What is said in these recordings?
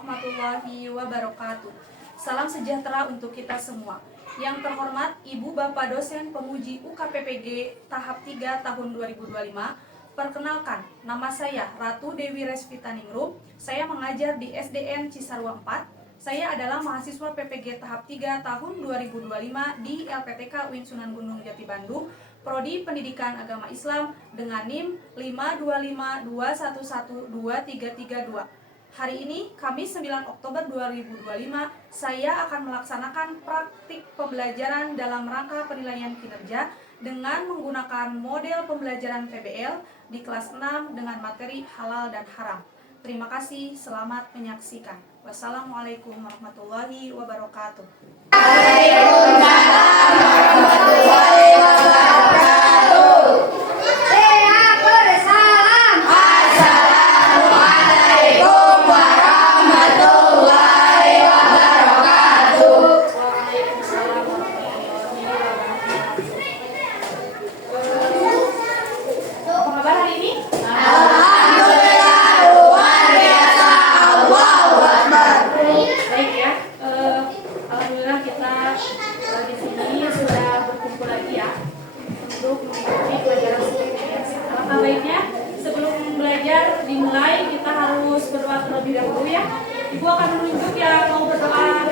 warahmatullahi wabarakatuh. Salam sejahtera untuk kita semua. Yang terhormat Ibu Bapak dosen penguji UKPPG tahap 3 tahun 2025. Perkenalkan, nama saya Ratu Dewi Resvitaningrum. Saya mengajar di SDN Cisarua 4. Saya adalah mahasiswa PPG tahap 3 tahun 2025 di LPTK UIN Sunan Gunung Jati Bandung, Prodi Pendidikan Agama Islam dengan NIM 52521123332. Hari ini, Kamis 9 Oktober 2025, saya akan melaksanakan praktik pembelajaran dalam rangka penilaian kinerja dengan menggunakan model pembelajaran PBL di kelas 6 dengan materi halal dan haram. Terima kasih, selamat menyaksikan. Wassalamualaikum warahmatullahi wabarakatuh. Waalaikumsalam warahmatullahi wabarakatuh. Assalamualaikum warahmatullahi wabarakatuh. Waalaikumsalam warahmatullahi wabarakatuh. Apa kabar hari ini? Alhamdulillah luar biasa. Allahu Akbar. Baik ya. Alhamdulillah kita di sini sudah berkumpul lagi ya untuk mengikuti pelajaran seperti biasa. Alangkah baiknya sebelum belajar dimulai kita harus berdoa terlebih dahulu ya. Ibu akan menunjuk yang mau berdoa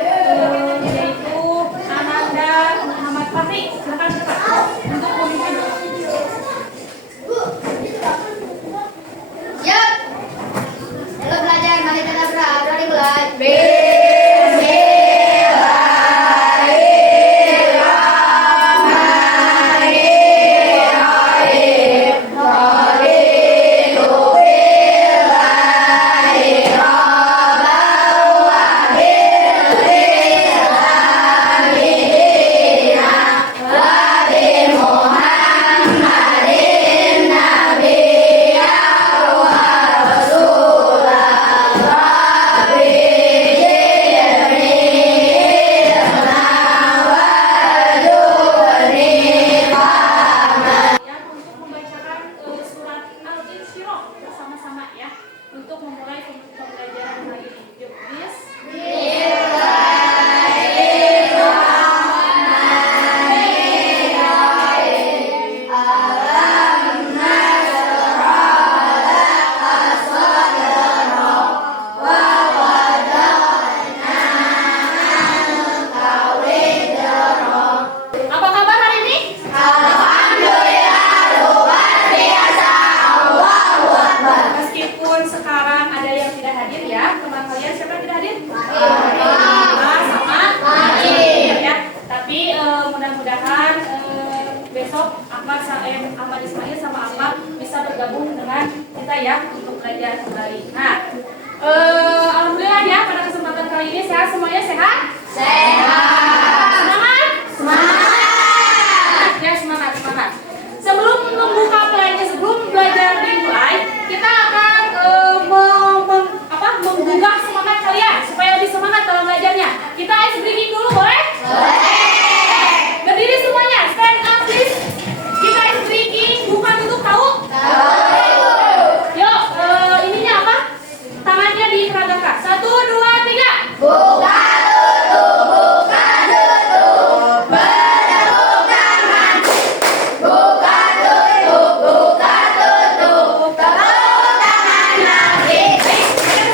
yaitu Ananda Muhammad Fahri. Silakan Pak untuk memimpin doa. Yuk. Dalam belajar mari kita berdoa dimulai. Untuk memulai pembelajaran hari ini. Yuk, please. Apa kabar hari ini? Alhamdulillah luar biasa. Allahu Akbar. Meskipun sekarang ada yang tidak hadir ya, teman kalian siapa yang tidak hadir? Sama ya. Tapi mudah-mudahan besok Ahmad Ismail sama Ahmad bisa bergabung dengan kita ya untuk belajar kembali. Nah, alhamdulillah ya pada kesempatan kali ini sehat semuanya sehat? Sehat. Semangat? Semangat. Ya semangat. Sebelum belajar dimulai, kita akan menggugah semangat kalian supaya lebih semangat dalam belajarnya. Kita ice breaking dulu boleh? Boleh. Berdiri semuanya, stand up please. Kita ice breaking, bukan untuk tahu? Yuk, ininya apa? Tangannya diperagakan. 1, 2, 3. Buka tutup, buka tutup. Bertepuk tangan. Buka tutup, buka tutup. Tepuk tangan lagi.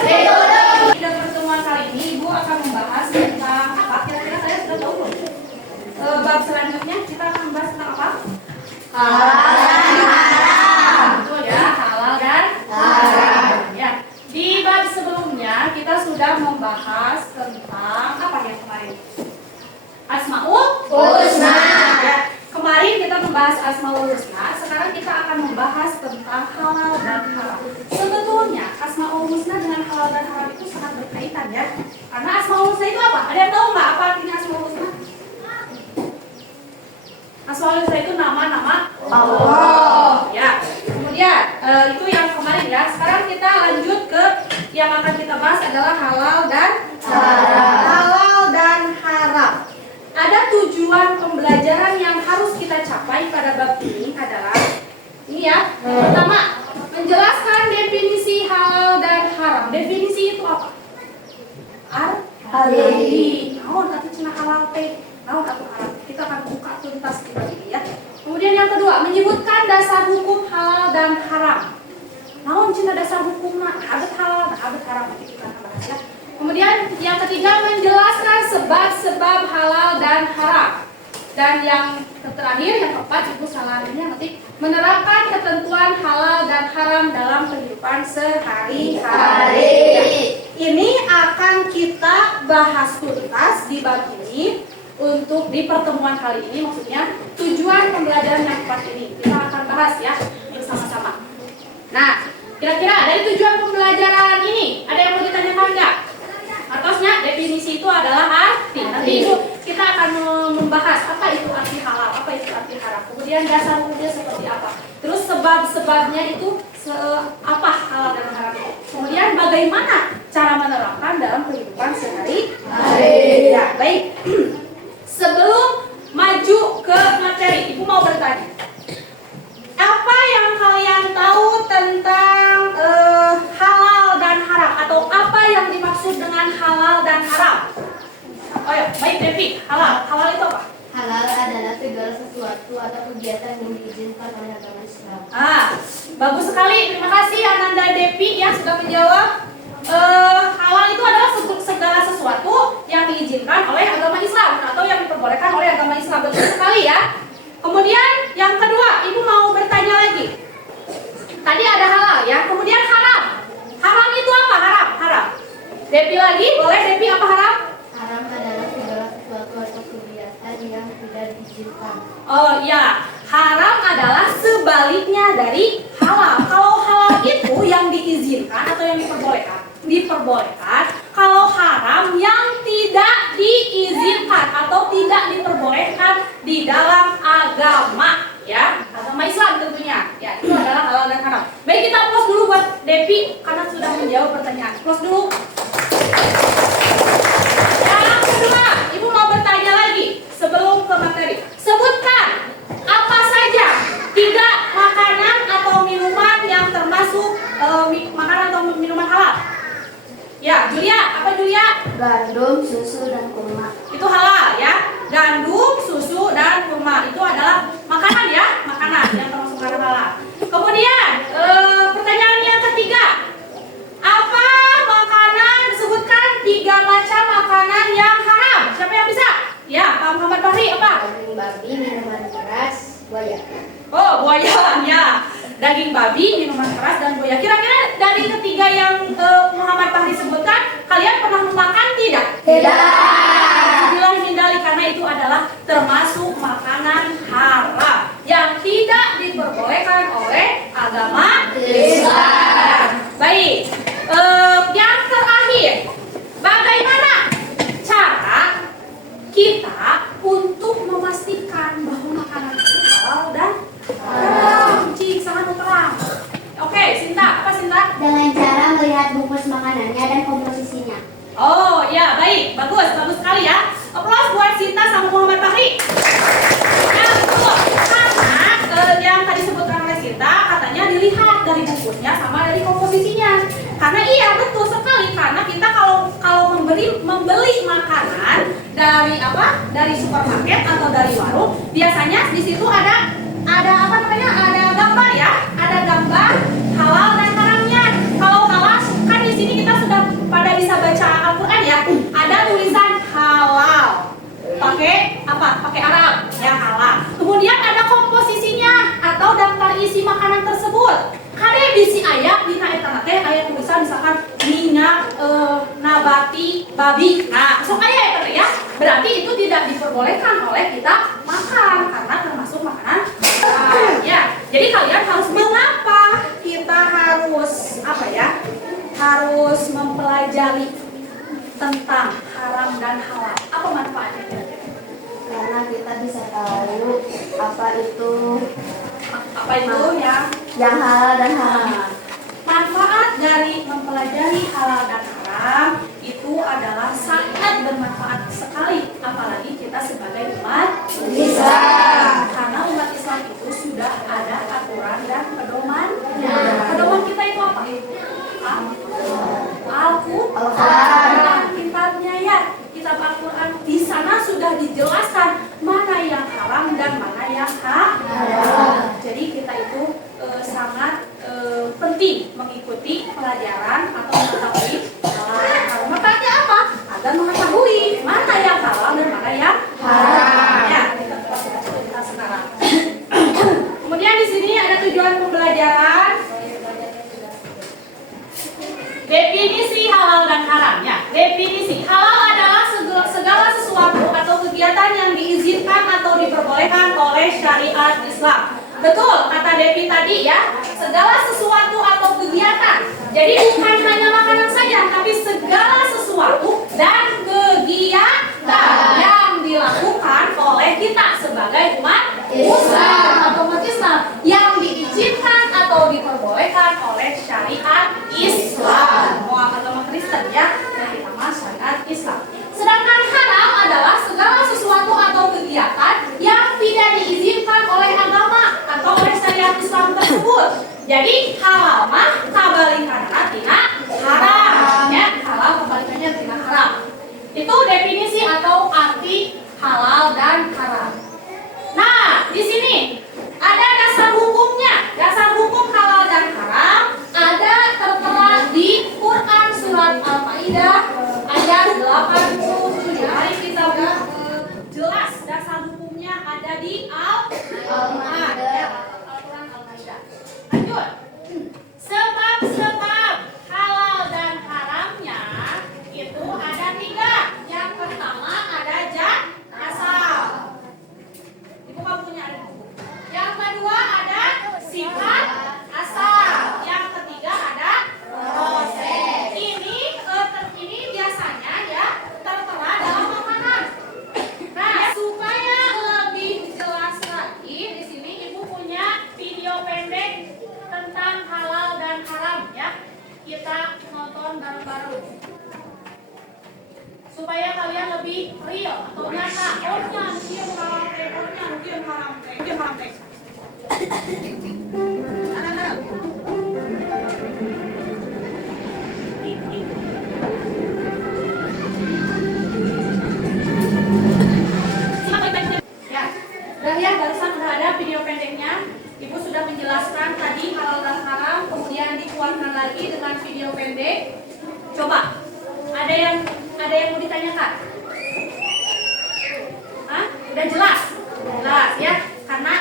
Ditutup. Di pertemuan kali ini Ibu akan membahas tentang apa? Kira-kira kalian sudah tahu belum? Bab selanjutnya kita akan membahas tentang apa? Haram. Betul ya, halal dan Haram. ya. Di bab sebelumnya kita sudah membahas tentang apa ya kemarin? Asmaul Husna. Ya. Kemarin kita membahas Asmaul Husna, sekarang kita akan membahas tentang halal dan haram. Sebetulnya Asmaul Husna dengan halal dan haram itu sangat berkaitan ya. Karena Asmaul Husna itu apa? Ada yang tahu nggak apa artinya Asmaul Husna? Asmaul Husna itu nama-nama Allah. Ya. Kemudian itu yang kemarin ya. Sekarang kita lanjut ke yang akan kita bahas adalah halal dan haram. Halal dan haram. Ada tujuan pembelajaran yang harus kita capai pada bab ini adalah ini ya. Pertama, menjelaskan definisi halal dan haram. Definisi itu apa? Hari. Naon atuh cenah halal teh? Naon atuh haram? Kita akan buka tuntas kita ini ya. Kemudian yang kedua, menyebutkan dasar hukum halal dan haram. Naon cenah dasar hukumna? Ada halal, ada haram. Nanti kita akan bahas ya. Kemudian yang ketiga, menjelaskan sebab-sebab halal dan haram. Dan yang terakhir, yang keempat, itu salah ini nanti menerapkan ketentuan halal dan haram dalam kehidupan sehari-hari. Ini akan kita bahas tuntas di bab ini untuk di pertemuan kali ini, maksudnya tujuan pembelajaran yang keempat ini kita akan bahas ya bersama-sama. Nah, kira-kira dari tujuan pembelajaran ini ada yang mau ditanyakan nggak? Atasnya definisi itu adalah arti. Nanti itu kita akan membahas apa itu arti halal, apa itu arti haram. Kemudian dasar hukumnya seperti apa. Terus sebab-sebabnya itu apa halal dan haram itu. Kemudian bagaimana cara menerapkan dalam kehidupan sehari-hari. Ya, baik. Sebelum maju ke materi, Ibu mau bertanya. Apa yang kalian tahu tentang halal dan haram, atau apa yang dimaksud dengan halal dan haram? Oh ya, baik Devi, halal itu apa? Halal adalah segala sesuatu atau kegiatan yang diizinkan oleh agama Islam. Bagus sekali, terima kasih Ananda Devi yang sudah menjawab. Halal itu adalah segala sesuatu yang diizinkan oleh agama Islam atau yang diperbolehkan oleh agama Islam. Betul sekali ya. Kemudian yang kedua, Ibu mau bertanya lagi. Tadi ada halal ya, kemudian haram. Haram itu apa? Haram. Devi lagi, boleh Devi, apa haram? Haram adalah segala sesuatu atau kegiatan yang tidak diizinkan. Oh ya, haram adalah sebaliknya dari halal. Kalau halal itu yang diizinkan atau yang diperbolehkan. Kalau haram yang tidak diizinkan atau tidak diperbolehkan di dalam agama, ya, agama Islam tentunya. Ya, itu adalah halal dan haram. Baik, kita pause dulu buat Devi karena sudah menjawab pertanyaan. Pause dulu. Yang kedua, Ibu mau bertanya lagi sebelum ke materi. Sebutkan apa saja 3 makanan atau minuman yang termasuk makanan atau minuman halal. Ya, Julia, apa Julia? Gandum, susu, dan kurma. Itu halal ya. Gandum, susu, dan kurma itu adalah makanan ya, makanan yang termasuk makanan halal. Kemudian pertanyaan yang ketiga, apa makanan disebutkan 3 macam makanan yang haram? Siapa yang bisa? Ya, Pak Muhammad Bahri, apa? Daging babi, minuman keras, buaya. Oh, buaya ya. Daging babi, minuman keras, dan buaya. Kira-kira dari ketiga yang Muhammad Fahri sebutkan, kalian pernah memakan tidak? Tidak. Bilang hindari karena itu adalah termasuk makanan haram yang tidak diperbolehkan oleh agama Islam. Baik. Yang terakhir, bagaimana cara kita untuk memastikan bahwa makanan itu halal dan haram? Cik, sangat terang. Oke, Sinta, apa Sinta? Dengan cara melihat bungkus makanannya dan komposisinya. Oh ya, baik, bagus sekali ya. Aplaus buat Sinta sama Muhammad Fahri. Nah, betul. Karena yang tadi disebutkan oleh Sinta, katanya dilihat dari bungkusnya sama dari komposisinya. Karena iya, betul sekali. Karena kita kalau membeli makanan dari supermarket atau dari warung, biasanya di situ ada gambar ya, ada gambar halal dan haramnya. Kalau halal kan di sini kita sudah pada bisa baca Al-Qur'an ya, ada tulisan halal pakai Arab ya, halal. Kemudian ada komposisinya atau daftar isi makanan tersebut. Kade bisi aya dina eta teh aya tulisan misalkan minyak nabati babi. Nah, sok aya eta ya. Berarti itu tidak diperbolehkan oleh kita makan karena termasuk makanan. Ya. Jadi kalian harus mengapa kita harus harus mempelajari tentang haram dan halal. Apa manfaatnya? Karena kita bisa tahu apa itu ya yang halal dan haram. Manfaat dari mempelajari halal dan haram itu adalah sangat bermanfaat sekali, apalagi kita sebagai umat Islam. Karena umat Islam itu sudah ada aturan dan pedoman. Pedoman kita itu apa? Al-Quran, kitabnya ya. diizinkan atau diperbolehkan oleh syariat Islam. Betul kata Devi tadi ya, segala sesuatu atau kegiatan. Jadi bukan hanya makanan saja, tapi segala sesuatu dan kegiatan yang dilakukan oleh kita sebagai umat Islam atau umat Islam yang diizinkan atau diperbolehkan oleh syariat Islam. Mau agama Kristen ya, yang nama syariat Islam. Sedangkan haram adalah segala sesuatu atau kegiatan yang tidak diizinkan oleh agama atau oleh syariat Islam tersebut. Jadi halal mah kabalikanna tina haram ya, halal kebalikannya tina haram. Itu definisi atau arti halal dan haram. Nah, di sini ada dasar hukumnya. Dasar hukum halal dan haram ada tertera di Quran surat Al-Maidah ayat 87. Mari kita jelas dasar hukumnya ada di Al-Quran ya, Al-Quran Al-Maidah. Lanjut. Sebab-sebab halal dan haramnya itu ada 3. Yang pertama ada asal. Ibu kamu punya ada buku. Yang kedua ada sifat asal. Yang ketiga ada proses. Ini biasanya ya tertera dalam makanan. Nah, supaya lebih jelas lagi di sini Ibu punya video pendek tentang halal dan haram ya. Kita nonton bareng-bareng. Supaya kalian lebih real atau nyata. Ornya, dia haram teh, ornya, dia haram teh, dia haram teh. Anak-anak. Ya, udah ya barusan udah ada video pendeknya. Ibu sudah menjelaskan tadi halal dan haram, kemudian dikuatkan lagi dengan video pendek. Coba, ada yang mau ditanyakan? Hah? Udah jelas? Jelas ya, karena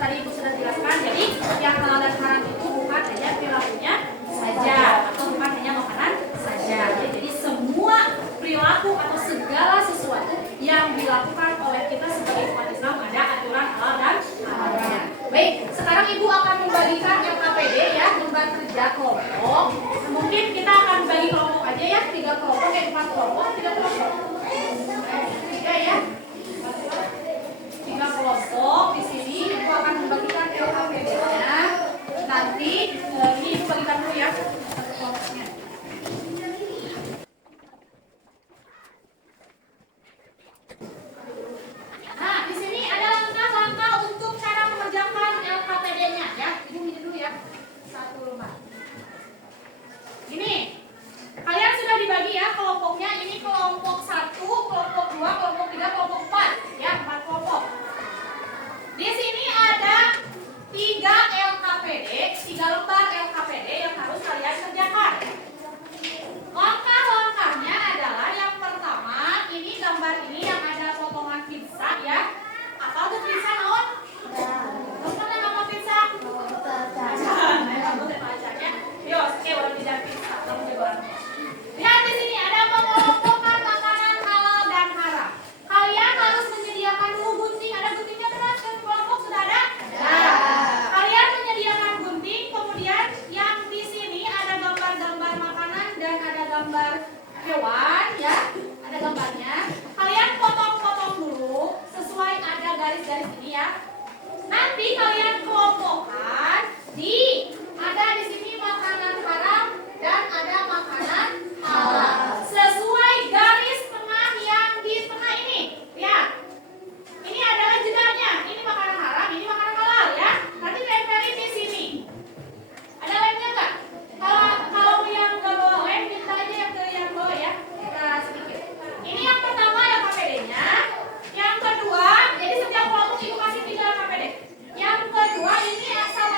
tadi Ibu sudah jelaskan. Jadi yang halal dan haram itu bukan hanya perilakunya saja atau bukan hanya makanan saja. Jadi semua perilaku atau segala sesuatu yang dilakukan oleh kita sebagai umat Islam ada aturan halal dan haramnya. Baik, sekarang Ibu akan membagikan LKPD ya, lembar kerja kelompok. Mungkin kita akan bagi kelompok aja ya, 3 kelompok, 4 kelompok, 3 kelompok. 3 ya. 3 kelompok di sini Ibu akan membagikan LKPD-nya. Nanti ini Ibu bagikan dulu ya satu kelompoknya. Nah, di sini ada langkah-langkah untuk cara mengerjakan LKPD-nya ya. Ibu minum dulu ya. Satu lembar. Ini kalian sudah dibagi ya kelompoknya. Ini kelompok 1, kelompok 2, kelompok 3, kelompok 4 ya, 4 kelompok. Di sini ada 3 LKPD, 3 lembar LKPD yang harus kalian kerjakan. Langkah-langkahnya adalah yang pertama, ini gambar ini yang ada potongan pizza ya. Apa tuh pizza naon? Gambar apa pizza? Lihat di sini ada pengelompokan makanan halal dan haram. Kalian harus menyediakan dulu gunting. Ada guntingnya benar? Kelompok sudah ada? Kalian menyediakan gunting. Kemudian yang di sini ada gambar-gambar makanan dan ada gambar hewan ya. Ada gambarnya. Kalian potong-potong dulu sesuai ada garis-garis ini ya. Nanti kalian kelompokkan ada di sini makanan haram dan ada makanan halal. Sesuai garis tengah yang di tengah ini. Lihat. Ini adalah jedanya. Ini makanan haram, ini makanan halal ya. Nanti tempelin di sini. Ada lemnya enggak? Kalau yang enggak bawa lem, minta aja yang bawa ya. Kita sedikit. Ini yang pertama yang KPD-nya. Yang kedua, jadi setiap kelompok Ibu kasih 3 KPD. Yang kedua ini asal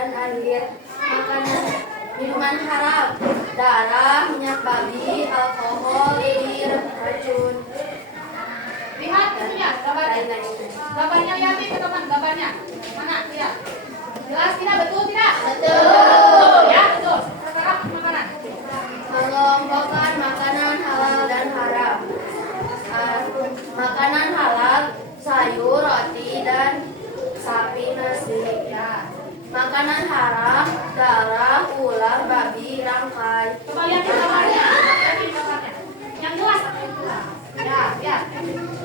dan air. Makanan minuman haram, darah, minyak babi, alkohol, bir, racun. Lihat itunya, gambarnya. Gambarnya lihat itu teman, gambarnya. Mana? Lihat. Jelas tidak? Betul tidak? Betul. Ya, betul. Sekarang makanan. Mengelompokkan makanan halal dan haram. Makanan halal, sayur, roti, dan sapi, nasi. Ya. Makanan haram, darah, ular, babi, rangkai. Coba lihat gambarnya. Lihat gambarnya. Yang jelas. Ya, ya.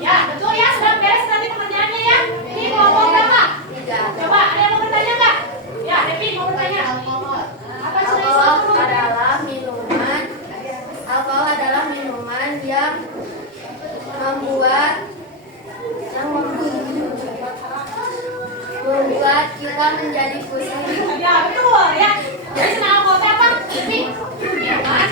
Ya, betul ya. Sudah beres nanti pengerjaannya ya. Ini kelompok berapa? 3. Coba, ada yang mau bertanya nggak? Ya, Devi mau bertanya. Apa sudah Alkohol adalah minuman. Alkohol adalah minuman yang membuat kita menjadi pusing. Ya, betul ya. Jadi senang alkohol apa? Devi? Minuman.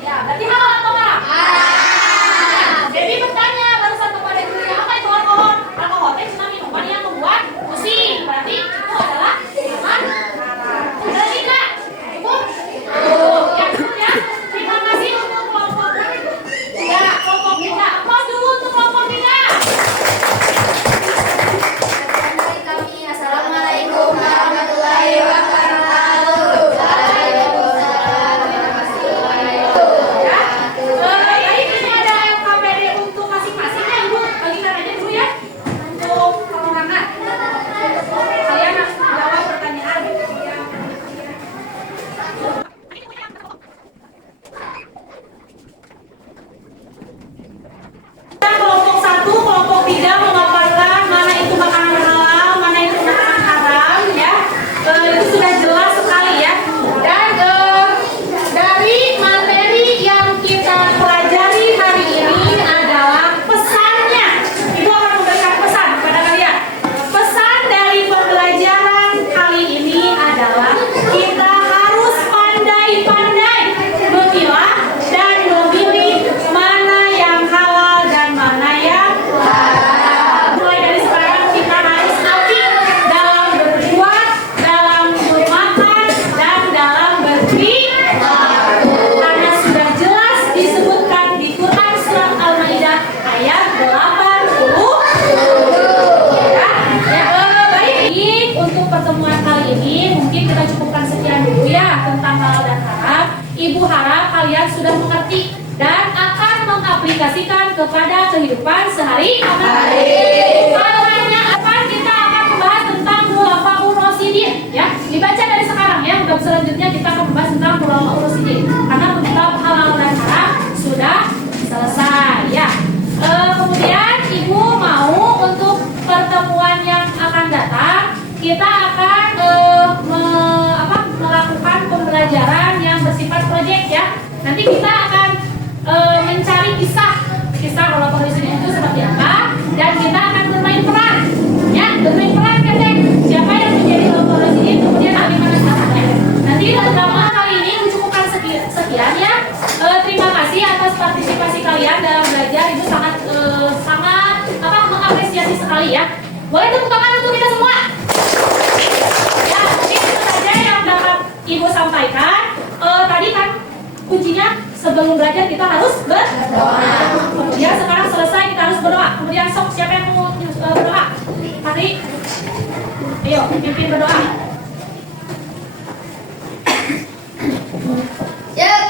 Ya, berarti halal atau haram? Haram. Devi bertanya barusan kepada gurunya, apa itu alkohol? Alkohol itu cuma minuman yang membuat pusing. Berarti itu adalah minuman haram. Benar tidak? Cukup? Ya, betul ya. Terima kasih untuk kelompok. Ya, kelompok kita. Aplaus dulu untuk kelompok kita. Dari kami, assalamualaikum warahmatullahi wabarakatuh. Jadi ini ada LKPD untuk masing-masing ya, Ibu. Bagikan aja dulu ya. Untuk perorangan. Kalian harus menjawab pertanyaan. Kelompok 1, kelompok 3 memaparkan mana itu makanan halal, mana itu makanan haram ya. Itu sudah jelas sekali ya. Dan dari materi yang kita pelajari hari ini adalah pesannya. Ibu akan memberikan pesan kepada kalian. Pesan dari pembelajaran kali ini adalah kita harus pandai-pandai memilah dan memilih mana yang halal dan mana yang haram. Mulai dari sekarang kita harus aktif dalam berbuat, dalam memakan, dan dalam berperilaku. Karena sudah jelas disebutkan di Quran surat Al-Maidah ayat 80. Baik, untuk pertemuan kali ini mungkin kita cukupkan sekian dulu ya tentang halal dan haram. Ibu harap kalian sudah mengerti dan akan mengaplikasikan kepada kehidupan sehari-hari. Hanya apa kita akan membahas tentang khulafaur rasyidin ya. Dibaca dari sekarang ya. Untuk selanjutnya kita akan membahas tentang khulafaur rasyidin karena kitab halal dan haram sudah selesai ya. Kemudian Ibu mau untuk pertemuan yang akan datang kita akan melakukan pembelajaran yang bersifat proyek ya. Nanti kita akan mencari kisah khulafaur rasyidin itu seperti apa dan kita akan bermain peran ya, bermain peran kan siapa yang menjadi khulafaur rasyidin kemudian bagaimana caranya. Nanti pertemuan kali ini mencukupkan sekian ya. Terima kasih atas partisipasi kalian dalam belajar. Itu sangat mengapresiasi sekali ya. Boleh tepuk tangan untuk kita semua. Ya, mungkin itu saja yang dapat Ibu sampaikan. Tadi kan kuncinya sebelum belajar kita harus berdoa. Kemudian sekarang selesai kita harus berdoa. Kemudian sok siapa yang mau berdoa? Patri, ayo pimpin berdoa. Yuk,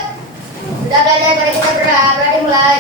sudah belajar, mari kita berdoa. Berarti mulai.